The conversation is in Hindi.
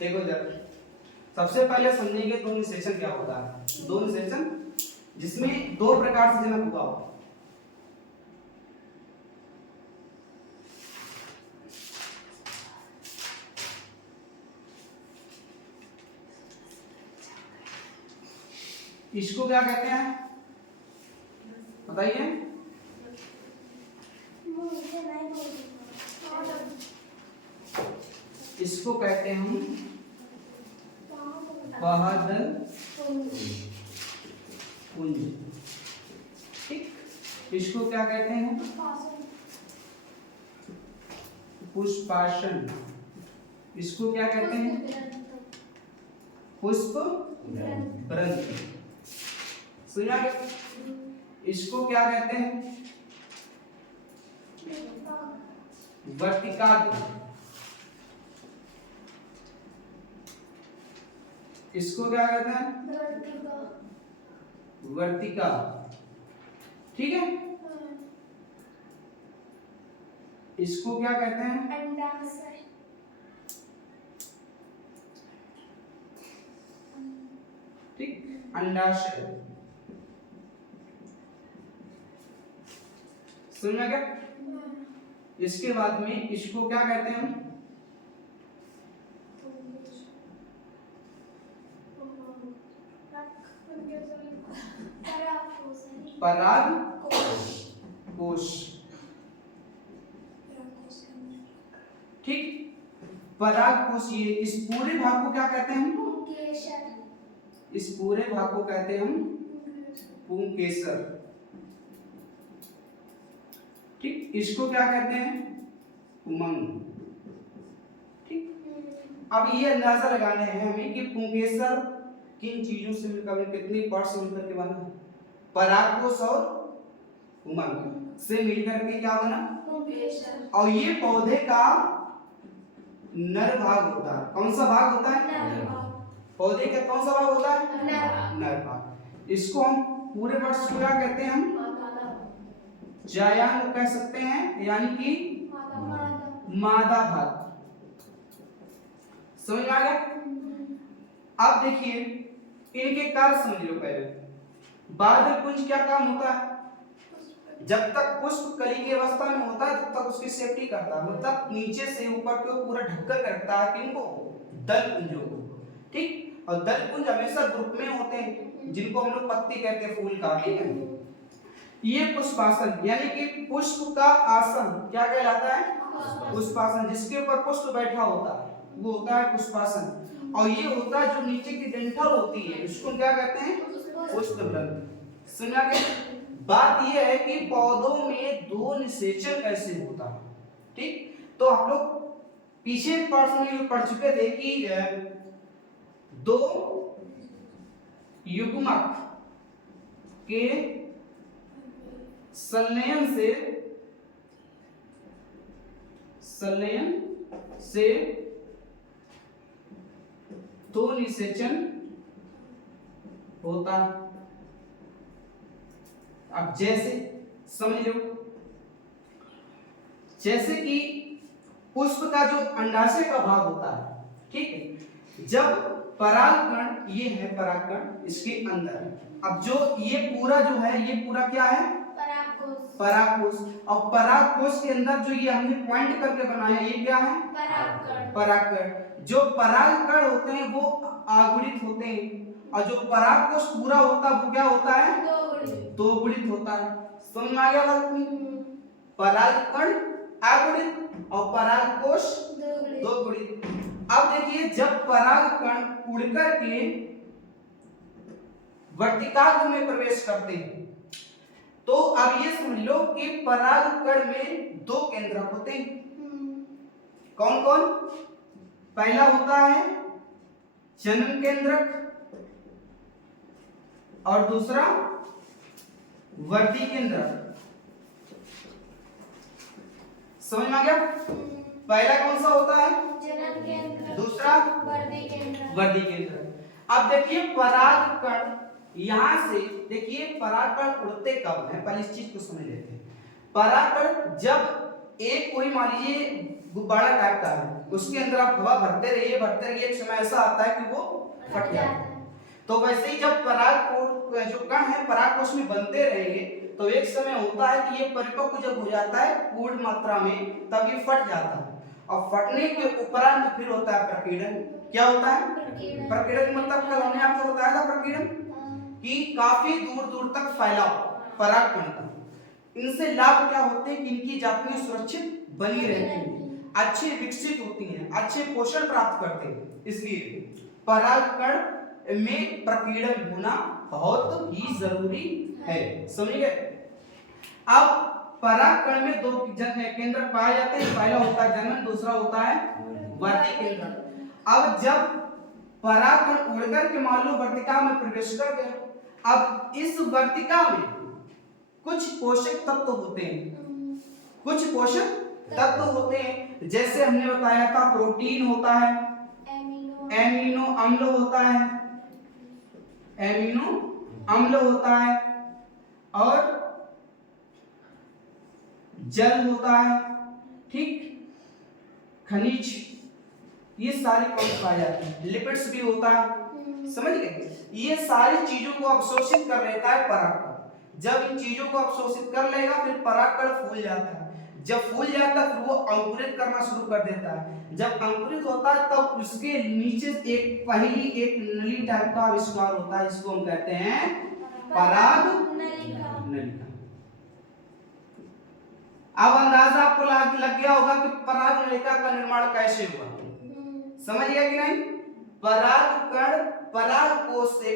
देखो इधर सबसे पहले समझेंगे दो निषेचन क्या होता है। दो निषेचन जिसमें दो प्रकार से जनक हुआ हो। इसको क्या कहते हैं बताइए। इसको कहते हैं हम पहद पुंज। ठीक, इसको क्या कहते हैं पुष्पासन। इसको क्या कहते हैं पुष्प ग्रंथि। सुना क्या? इसको क्या कहते हैं वर्तिकाग्र। इसको क्या कहते हैं वर्तिका। ठीक है, इसको क्या कहते हैं अंडाशय। ठीक, अंडाशय। सुनना क्या? इसके बाद में इसको क्या कहते हैं हम पराग कोश। ठीक, पराग कोश। ये इस पूरे भाग को क्या कहते हैं हम इस पूरे भाग को कहते हैं हम पुंकेसर। ठीक, इसको क्या कहते हैं उमंग। ठीक, अब ये अंदाजा लगाने हैं हमें कि पुंकेसर किन चीजों से मिलकर कितनी पार्ट्स से मिलकर के बना है। परागकोश और उमंग से मिलकर के क्या बना पुंकेसर। और ये पौधे का नर भाग होता है। कौन सा भाग होता है पौधे का कौन सा भाग होता है नर भाग। इसको हम पूरे वर्ष को क्या कहते हैं हम जायांग कह सकते हैं, यानी कि मादा भाग। समझ में आ गया? अब देखिए इनके कार्य समझ लो पहले। बादल पुंज क्या काम होता है? जब तक पुष्प कली की अवस्था में होता है तब तक उसकी सेफ्टी करता है, मतलब नीचे से ऊपर को पूरा ढककर रखता है किनको दल पुंजों को। ठीक, और दल पुंज हमेशा ग्रुप में होते हैं जिनको हम लोग पत्ती कहते हैं फूल का। ठीक है, ये पुष्पासन यानी कि पुष्प का आसन क्या कहलाता है पुष्पासन। जिसके ऊपर पुष्प बैठा होता है वो होता है पुष्पासन। और ये होता है जो नीचे की डंठल होती है उसको क्या कहते हैं पुष्प ग्रंथि। सुना क्या? बात यह है कि पौधों में दो निषेचन कैसे होता है। ठीक, तो आप लोग पीछे पार्ट में पढ़ चुके थे कि दो युग्मक के संलयन से दो निषेचन होता है। अब जैसे समझ लो, जैसे कि पुष्प का जो अंडाशय का भाग होता है, ठीक है, जब परागकण ये है परागकण इसके अंदर है। अब जो ये पूरा जो है ये पूरा क्या है परागकोश। और परागकोश के अंदर जो ये हमने पॉइंट करके बनाया ये क्या है परागकण। जो परागकण होते हैं वो आगुणित होते हैं और जो परागकोश पूरा होता है वो क्या होता है दोगुणित होता है। समझ में आ गया बात? परागकण आगुणित और परागकोश दोगुणित। अब देखिए जब परागकण उड़कर के वर्तिकाग्र में प्रवेश करते हैं तो अब ये समझ लो कि परागकण में दो केंद्रक होते हैं। कौन कौन? पहला होता है जनन केंद्रक और दूसरा वर्ती केंद्रक। समझ में आ गया? पहला कौन सा होता है जनन केंद्र, दूसरा वर्ती केंद्र। अब देखिए परागकण यहां से देखिए परागकण उड़ते कब है, पहले इस चीज को समझ लेते हैं। परागकण जब एक कोई मान लीजिए गुब्बारा टाइप का है, उसके अंदर आप हवा भरते रहिए, एक समय ऐसा आता है कि वो फट जाता है। तो वैसे ही जब परागकोश जो कण है परागकोश में बनते रहेंगे तो एक समय होता है कि ये परिपक्व जब हो जाता है पूर्ण मात्रा में तब ये फट जाता है, और फटने के उपरांत फिर होता है प्रकीर्णन। क्या होता है? प्रकीर्णन मतलब कल हमने आपको बताया था प्रकीर्णन कि काफी दूर दूर तक फैलाव परागकण का। इनसे लाभ क्या होते हैं कि इनकी जातियां सुरक्षित बनी रहती हैं, अच्छे विकसित होती हैं, अच्छे पोषण प्राप्त करते हैं। इसलिए परागकण में प्रकीर्णन होना बहुत ही जरूरी है। समझिए? अब परागकण में दो केंद्र पाए जाते हैं, पहला होता है जनन, दूसरा होता है वर्ती केंद्र। अब जब परागकण उड़कर के मान लो वर्तिका में प्रवेश कर गया, अब इस वर्तिका में कुछ पोषक तत्व होते हैं, कुछ पोषक तत्व होते हैं, जैसे हमने बताया था प्रोटीन होता है, एमिनो अम्ल होता है, एमिनो अम्ल होता है, और जल होता है, ठीक, खनिज, ये सारी कौन पाए जाते हैं, लिपिड्स भी होता है। समझ गए? ये सारी चीजों को अवशोषित कर लेता है परागकण। जब इन चीजों को अवशोषित कर लेगा फिर परागकण फूल जाता है, जब फूल जाता है फिर वो अंकुरित करना शुरू कर देता है। जब अंकुरित होता है तब उसके नीचे एक पहली एक नली टाइप का आविष्कार होता है, जिसको हम कहते हैं पराग नलिका। अब अंदाजा आपको लग गया होगा कि पराग नलिका का निर्माण कैसे हुआ। समझ गया कि नहीं? परागकण परागकोश से